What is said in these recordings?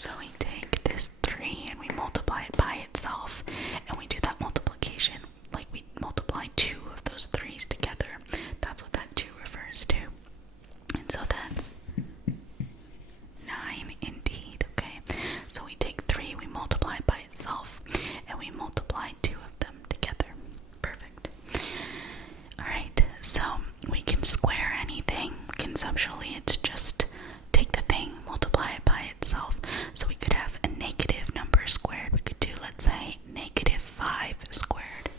So we take this 3 and we multiply it by itself, and we do that multiplication like we multiply 2 of those 3's together. That's what that 2 refers to. And so that's 9 indeed, okay? So we take 3, we multiply it by itself, and we multiply 2 of them together. Perfect. Alright, so we can square anything. Conceptually, it's just take the thing, multiply it by itself. So we could have a negative number squared. We could do, let's say, negative 5 squared.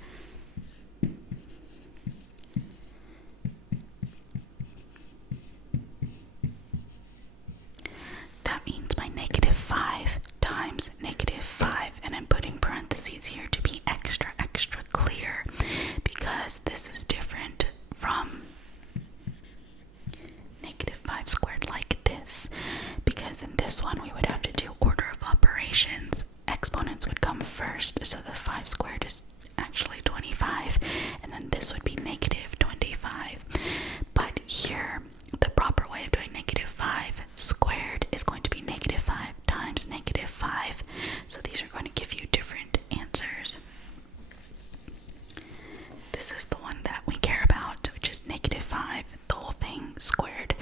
That means my negative 5 times negative 5, and I'm putting parentheses here to be extra clear, because this is different from negative 5 squared like this, because in this one we would have to do order of operations. Exponents would come first, so the 5 squared is actually 25, and then this would be negative 25. But here, the proper way of doing negative 5 squared is going to be negative 5 times negative 5. So these are going to give you different answers. This is the one that we care about, which is negative 5, the whole thing squared.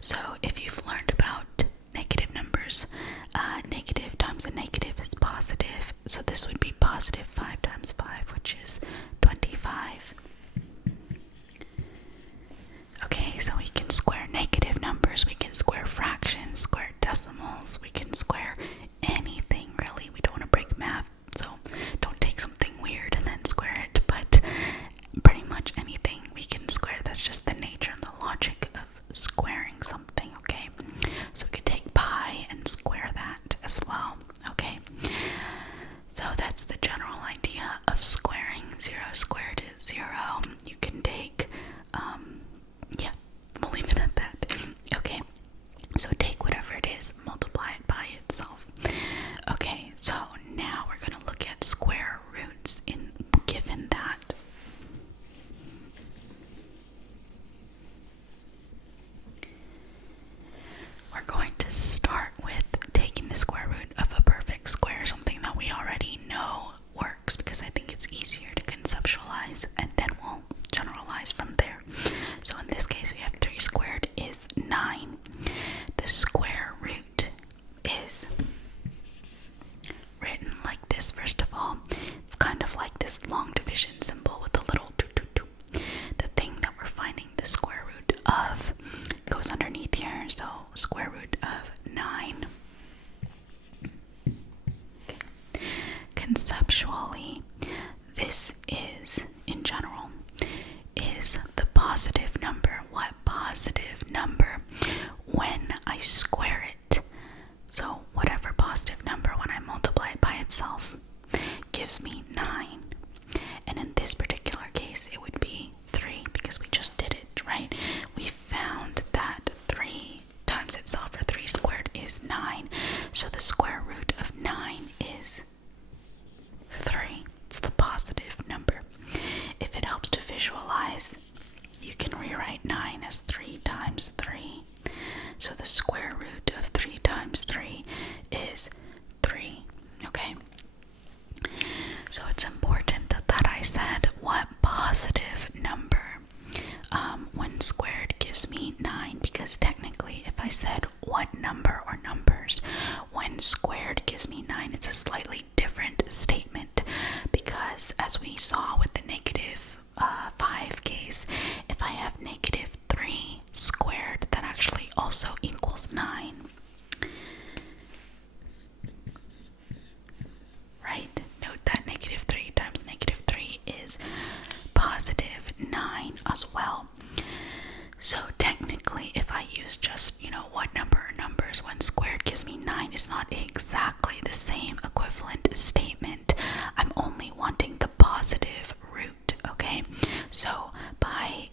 So if you've learned about negative numbers, negative times a negative is positive. So this would be positive 5 times 5, which is 25. Okay, so we can square negative numbers, we can square fractions, square decimals, we can square anything really. We don't want to break math, so don't take something weird and then square it, but pretty much anything we can square. That's just the nature and the logic of squaring something, okay? So we could take pi and square that as well, okay? So that's the general idea of squaring. 0 squared is 0. You can take, yeah, we'll leave it at that. Okay, so take whatever it is, multiply it by itself. Okay, so now we're going to look at square roots given that. We're going to start with taking the square root of a perfect square, something that we already know works, because I think it's easier to conceptualize, and then we'll generalize from there. So in this case, we have 3 squared is 9. The square root is written like this. First of all, it's kind of like this long division symbol with a little 2, 2, 2. The thing that we're finding the square root of goes underneath here, so square root of 9. Okay. Conceptually, this is, in general, is the positive number. What positive number when I square it? So whatever positive number when I multiply it by itself gives me 9. And in this particular case, it would be 3, because we just did it, right? We found that 3 times itself, or 3 squared, is 9. So the square root of 9 is 3. It's the positive number. If it helps to visualize, you can rewrite 9 as 3 times 3. So the square root of 3 times 3 is 3. Okay? So it's important that I said what positive number when squared gives me 9, because technically if I said what number or numbers when squared gives me 9, it's a slightly different statement, because as we saw with the negative 5 case, if I have negative 3 squared, that actually also equals 9. Right? Note that negative 3 times negative 3 is positive 9 as well. So technically, if I use just, what number or numbers when squared gives me 9, is not exactly the same equivalent statement. I'm only wanting the positive root, okay? So by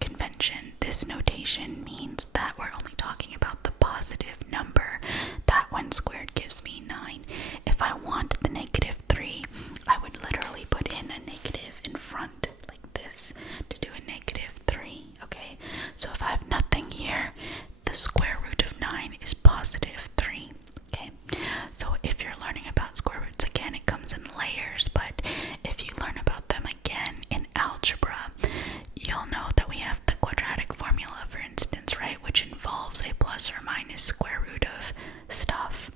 convention, this notation means that we're only talking about the positive number that when squared gives me 9. If I want the negative 3, I would literally put in a negative in front like this to do a negative 3, okay? So if I have nothing here, the square root of 9 is positive 3, okay? plus or minus square root of stuff.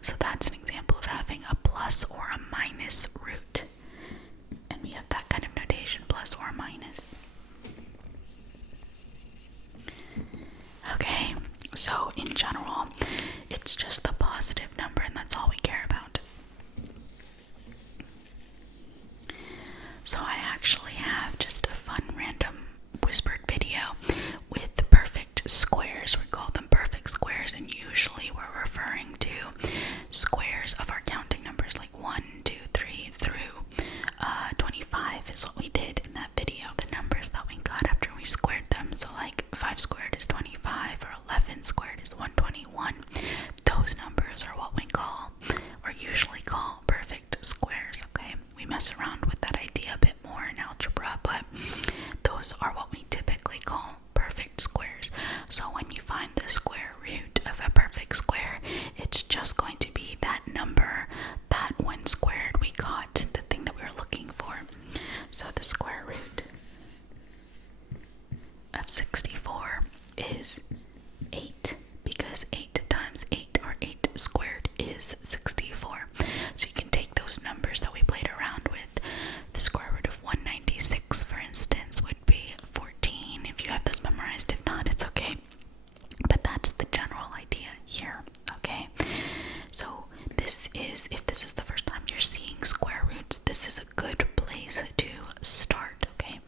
So that's an example of having a plus or a minus root. And we have that kind of notation, plus or minus. Okay, so in general, it's just the positive number, and that's all we care about. So I actually have just a fun random whispered video with the perfect squares. We call them perfect squares, and usually we're referring to squares of our counting numbers, like 1, 2, 3 through 25 is what we did in that video, the numbers that we got after we squared them. So like 5 squared is 25, or 11 squared is 121. Those numbers are what we call, or usually call, perfect squares, okay? We mess around with that idea a bit more in algebra, but those are what we typically call perfect squares. So when you find the square root of a perfect square, it's just going to be that number that when squared we got the thing that we were looking for. So the square root of 64 is 8, because 8 times 8, or 8 squared, is 64. So you can take those numbers that we played around with. The square root of 196, for instance, would be 14, if you have those memorized. If not, it's okay. But that's the general idea here, okay? So this is, if this is the first time you're seeing square roots, this is a good place to start, okay?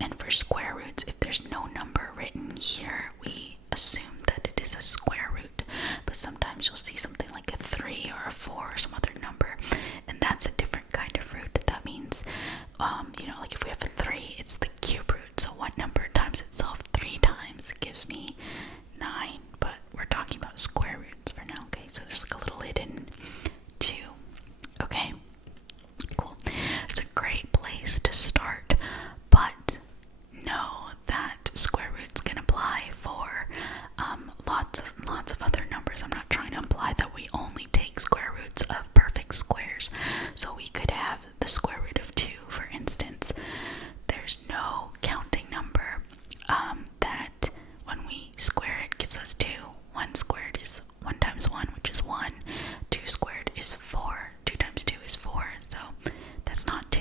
And for square roots, if there's no number written here, we assume that it is a square root. But sometimes you'll see something like a 3 or a 4 or some other number, and that's a different kind of root. That means, like if we have a 3, it's the cube root. So what number times itself 3 times gives me 9. But we're talking about square roots for now, okay? So there's like a little hidden 2. Okay, cool. It's a great place to start, but know that square roots can apply for lots of other numbers. I'm not trying to imply that we only take square roots of perfect squares. So we could have the square root of 2, for instance. There's no counting number that when we square it gives us 2. 1 squared is 1 times 1, which is 1. 2 squared is 4. 2 times 2 is 4. So that's not 2.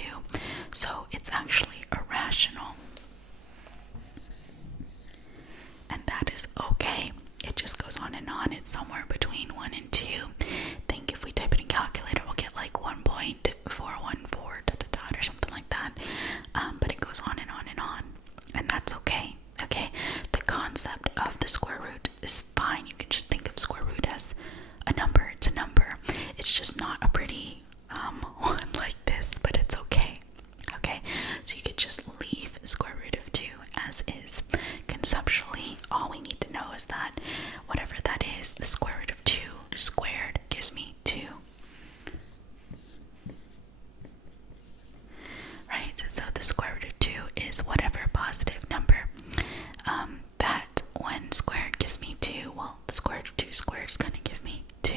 So it's actually irrational. And that is okay. It just goes on and on. It's somewhere between 1 and 2. Think if we type it in calculator, we'll get like 1.414 or something like that. But it goes on and on and on. And that's okay. Okay? The concept of the square root is fine. You can just think of square root as a number. It's a number. It's just not a pretty one like this, but it's okay. Okay? So you could just leave square root of 2 as is. Conceptually, all we need to know is that whatever that is, the square root of 2 squared gives me 2. Right? So the square root of 2 is whatever positive number that when squared gives me 2. Well, the square root of 2 squared is going to give me 2.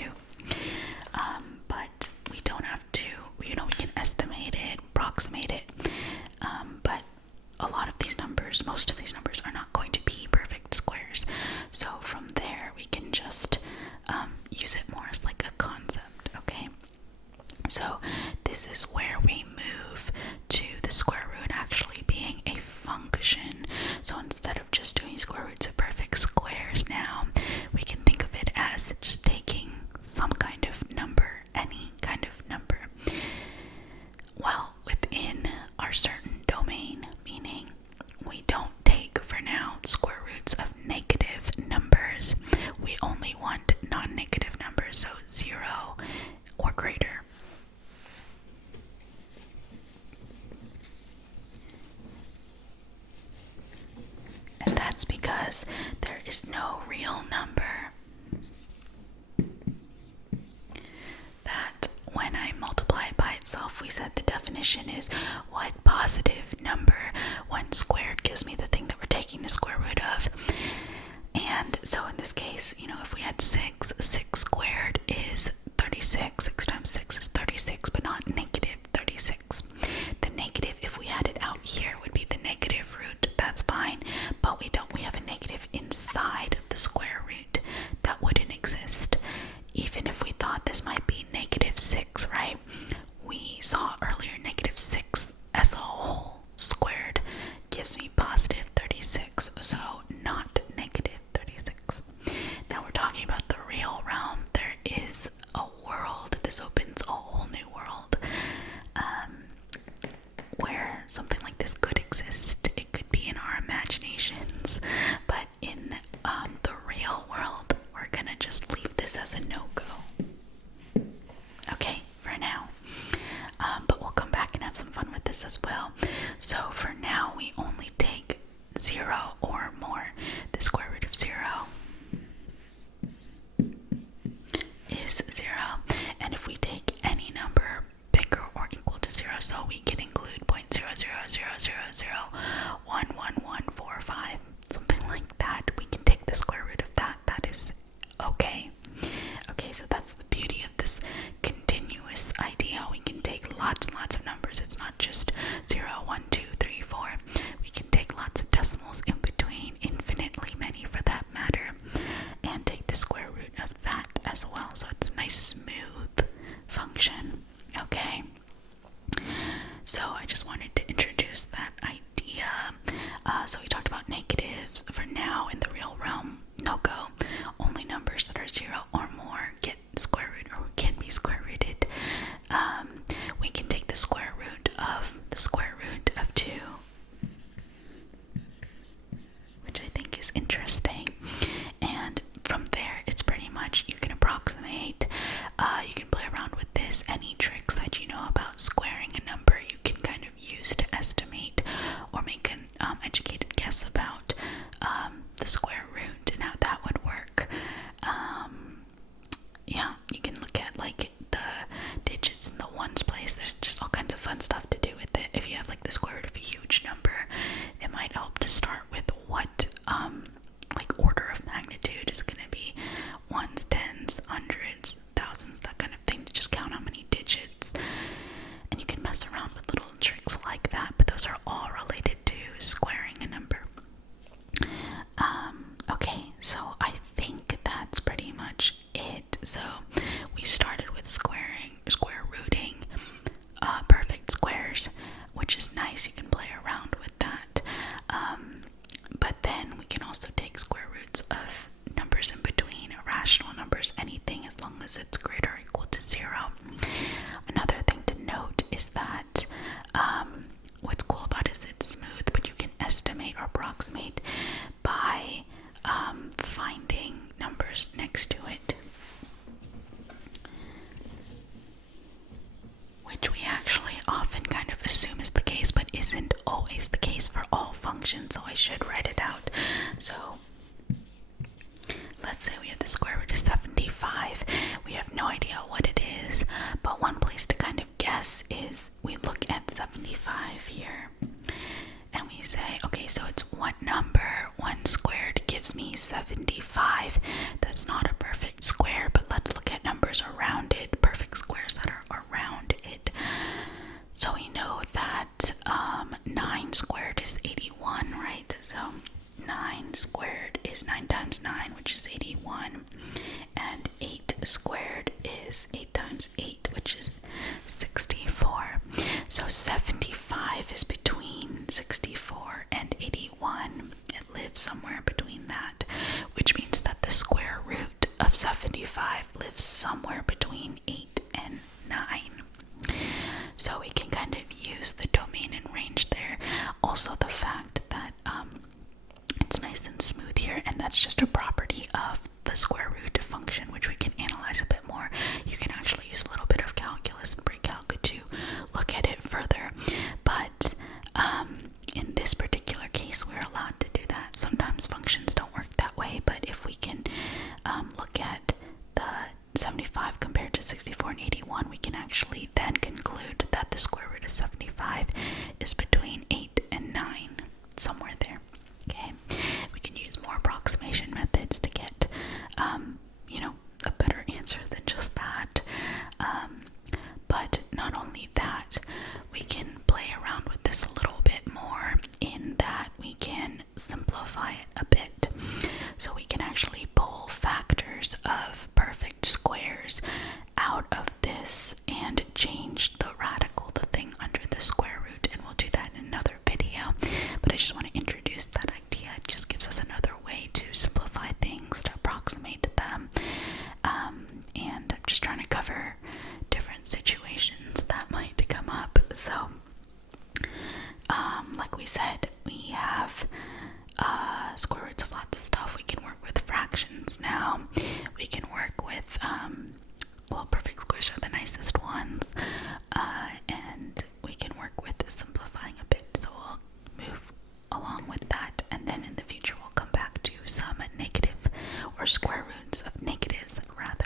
But we don't have to, we can estimate it, approximate it. But a lot of these numbers, most of these numbers are not going to be perfect squares. So from there, we can just use it more as like a concept, okay? So this is where we move to the square root actually being a function. So instead of just doing square roots of perfect squares now, we can think of it as just taking some kind of number, any kind of number, well, within our certain domain, meaning we don't take for now square roots of negative numbers. We only want non-negative numbers, so 0 or greater. And that's because there is no real number that when I multiply it by itself, we said the definition is what positive number when squared gives me the thing that we're taking the square root of. And so in this case, if we had 6 squared is 36. 6 times 6 is 36, but not negative 36. The negative, if we had it out here, would be the negative root. That's fine, but we have a negative inside of the square as a no-go. Okay, for now. But we'll come back and have some fun with this as well. So for now, we only take 0 or more. The square root of 0 is 0. And if we take any number bigger or equal to 0, so we can include 0.000011145, something like that, we can take the square root of that. That is okay. Okay, so that's the beauty of this continuous idea. We can take lots and lots of numbers. It's not just 0, 1, 2, 3, 4. We can take lots of decimals in between, infinitely many for that matter, and take the square root of that as well. So it's a nice smooth function. Okay, so I just wanted to introduce that idea. So we talked about negatives. For now, in the real realm, no go. Only numbers that are 0 or more get square root or can be square rooted. We can take the square root of 2, which I think is interesting. And from there, it's pretty much, you can approximate, you can play around with this. Any tricks that you know about squaring a number, you can kind of use to estimate or make an educated guess about the square root and how that would work. Yeah, you can look at like the digits in the ones place. There's just all kinds of fun stuff to do with it. If you have like the square root of a huge number, it might help to start with what like order of magnitude is going to be: ones, tens, hundreds, thousands, that kind of thing, to just count how many digits. And you can mess around with little tricks like that, but those are all related to squaring a number. Okay, so I think that's pretty much it. So we started with square rooting perfect squares, which is nice. You can play around with that. But then we can also take square roots of numbers in between, irrational numbers, anything as long as it's greater or equal to 0. Another thing to note is that what's cool about it is it's smooth, but you can estimate or approximate by finding numbers next to it, which we actually often kind of assume is the case, but isn't always the case for all functions, so I should write it out. So let's say we have the square root of 75. We have no idea what it is, but one place to kind of guess is we look at 75 here and we say, okay, so it's what number? 1 squared gives me 75. That's not a perfect square, but let's look at numbers around it, perfect squares that are around it. So we know that 9 squared is 81, right? So 9 squared is 9 times 9, which is 81. And 8 squared is 8 times 8, which is 64. So 75 is between 64 and 81. It lives somewhere between that, which means that the square root of 75 lives somewhere between 8 and 9. So we can kind of use the domain and range there. Also the fact that it's nice and smooth here, and that's just a property of the square root function, which we can analyze a bit more. You can actually use a little bit of calculus and pre-calc to look at it further, but in this particular case, we're allowed to do that. Sometimes functions don't work that way, but if we can look at the 75 compared to 64 and 81, we can actually then conclude that the square root of 75 is between 8 and 9, somewhere there. Okay, we can use more approximation methods to get, a better answer than just that. But not only that, we can play around with this a little bit more in that we can simplify it a bit. So we can actually pull factors of perfect squares out of this and change the radical, the thing under the square root, and we'll do that in another video. But I just want to introduce of negatives rather.